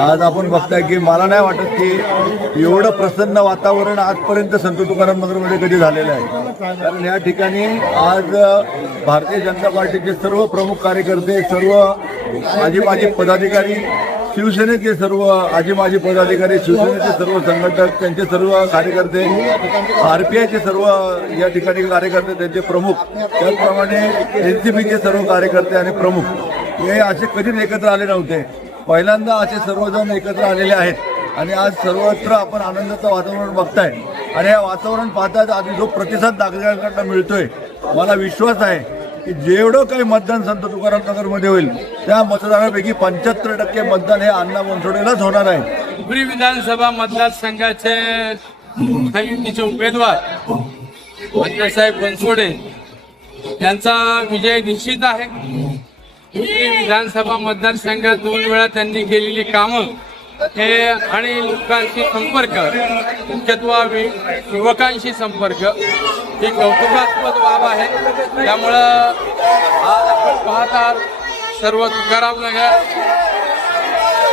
आज आपण बघताय की मला नाही वाटत की एवढं प्रसन्न वातावरण आजपर्यंत संत तुकाराम नगरमध्ये कधी झालेलं आहे. कारण या ठिकाणी आज भारतीय जनता पार्टीचे सर्व प्रमुख कार्यकर्ते सर्व आजी माजी पदाधिकारी शिवसेनेचे सर्व आजी माजी पदाधिकारी शिवसेनेचे सर्व संघटक त्यांचे सर्व कार्यकर्ते आर पी आयचे सर्व या ठिकाणी कार्यकर्ते त्यांचे प्रमुख त्याचप्रमाणे एनसीपीचे सर्व कार्यकर्ते आणि प्रमुख हे असे कधीच एकत्र आले नव्हते. पहिल्यांदा असे सर्वजण एकत्र आलेले आहेत. आणि आज सर्वत्र आपण आनंदाचं वातावरण बघताय. आणि हे वातावरण पाहताच आधी जो प्रतिसाद नागरिकांकडनं मिळतोय मला विश्वास आहे की जेवढं काही मतदान संत तुकाराम नगरमध्ये होईल त्या मतदानापैकी पंच्याहत्तर टक्के मतदान हे अण्णा बनसोडेलाच होणार आहे. उपरी विधानसभा मतदारसंघाचे महायुतीचे उमेदवार अण्णासाहेब बनसोडे यांचा विजय निश्चित आहे. विधानसभा मतदारसंघात दोन वेळा त्यांनी केलेली कामं हे आणि लोकांशी संपर्क मुख्यत्वे युवकांशी संपर्क ही कौतुकास्पद बाब आहे. त्यामुळं आज आपण पाहत आहात सर्व तुकाराम नगर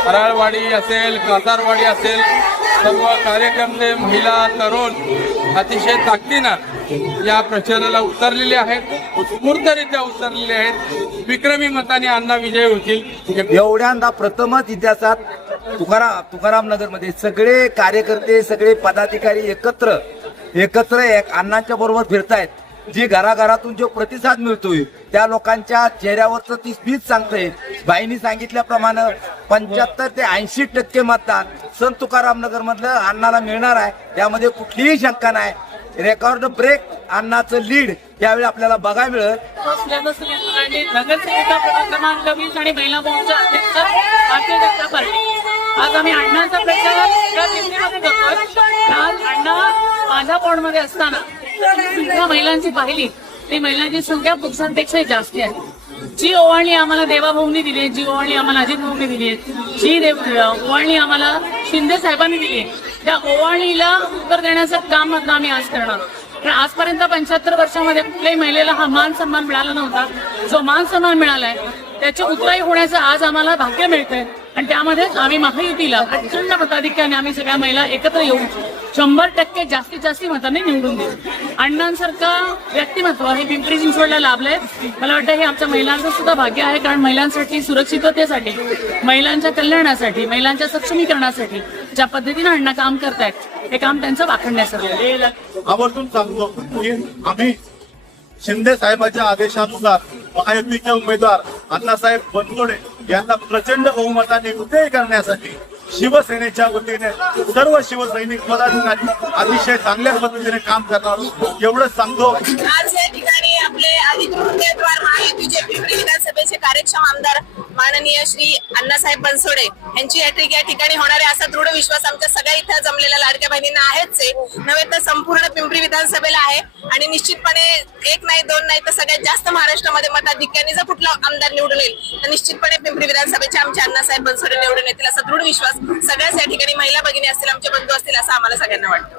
हराळवाडी असेल कासारवाडी असेल सर्व कार्यकर्ते महिला तरुण अतिशय ताकदीनं या प्रचाराला उतरलेले आहेत उत्स्फूर्तरित्या उतरलेले आहेत. विक्रमी मताने अण्णा विजय होतील. एवढ्यांदा प्रथमच इतिहासात तुकाराम तुकाराम नगरमध्ये सगळे कार्यकर्ते सगळे पदाधिकारी एकत्र एकत्र एक अण्णांच्या बरोबर फिरतायत. जी घराघरातून जो प्रतिसाद मिळतोय त्या लोकांच्या चेहऱ्यावरचं ती स्पीच सांगते. बाईंनी सांगितल्याप्रमाणे पंच्याहत्तर ते ऐंशी टक्के मतदान संत तुकाराम नगर मधलं अण्णाला मिळणार आहे. त्यामध्ये कुठलीही शंका नाही. रेकॉर्ड ब्रेक अण्णाचं लीड यावेळी आपल्याला बघायला मिळत नगरसेविका क्रमांक वीस आणि महिला मोर्चा अध्यक्ष भारतीय जनता पार्टी आज आम्ही अण्णांचा प्रचार या अण्णा माझ्या मध्ये असताना. सुद्धा महिलांची पाहिली ती महिलांची संख्या पुरुषांपेक्षाही जास्त आहे. जी ओवाळणी आम्हाला देवाभाऊंनी दिली आहे, जी ओवाळणी आम्हाला अजित भाऊंनी दिली आहे जी देव ओवाळणी आम्हाला शिंदे साहेबांनी दिली आहे त्या ओवाळणीला उत्तर देण्याचं काम आता आम्ही आज करणार. पण कारण आजपर्यंत पंच्याहत्तर वर्षामध्ये कुठल्याही महिलेला हा मान सन्मान मिळाला नव्हता. जो मान सन्मान मिळालाय त्याची उतराई होण्याचं आज आम्हाला भाग्य मिळतंय. आणि त्यामध्येच आम्ही महायुतीला प्रचंड मताधिक्याने आम्ही सगळ्या महिला एकत्र येऊन शंभर टक्के जास्तीत जास्त मताने निवडून देऊ अण्णांसारखा व्यक्तिमत्व हे पिंपरी चिंचवडला लाभलंय. मला वाटतं हे आमच्या महिलांचं सुद्धा भाग्य आहे कारण महिलांसाठी सुरक्षिततेसाठी महिलांच्या कल्याणासाठी महिलांच्या सक्षमीकरणासाठी ज्या पद्धतीनं अण्णा काम करतायत हे काम त्यांचं वाखडण्यासाठी आवर्जून सांगतो की आम्ही शिंदे साहेबांच्या आदेशानुसार महायुतीचे उमेदवार अण्णासाहेब बनसोडे यांना प्रचंड बहुमताने विजयी करण्यासाठी शिवसेनेच्या वतीने सर्व शिवसैनिक पदाधिकारी अतिशय चांगल्या पद्धतीने काम करणार. एवढं एवढंच सांगतो. आज या ठिकाणी आपले उमेदवार महायुतीचे पिंपरी विधानसभेचे कार्यक्षम आमदार माननीय श्री अण्णासाहेब बनसोडे यांची हॅट्रिक या ठिकाणी होणार आहे असा दृढ विश्वास आमच्या सगळ्या इथं जमलेल्या लाडक्या बहिणींना आहेच आहे. नव्हे तर संपूर्ण पिंपरी विधानसभेला आहे. आणि निश्चितपणे एक नाही दोन नाही तर सगळ्यात जास्त महाराष्ट्रामध्ये मताधिक्याने जर कुठला आमदार निवडून येईल तर निश्चितपणे पिंपरी विधानसभेचे आमचे अण्णासाहेब बनसोडे निवडून येतील असा दृढ विश्वास सगळ्याच या ठिकाणी महिला भगिनी असतील आमचे बंधू असतील असं आम्हाला सगळ्यांना वाटतं.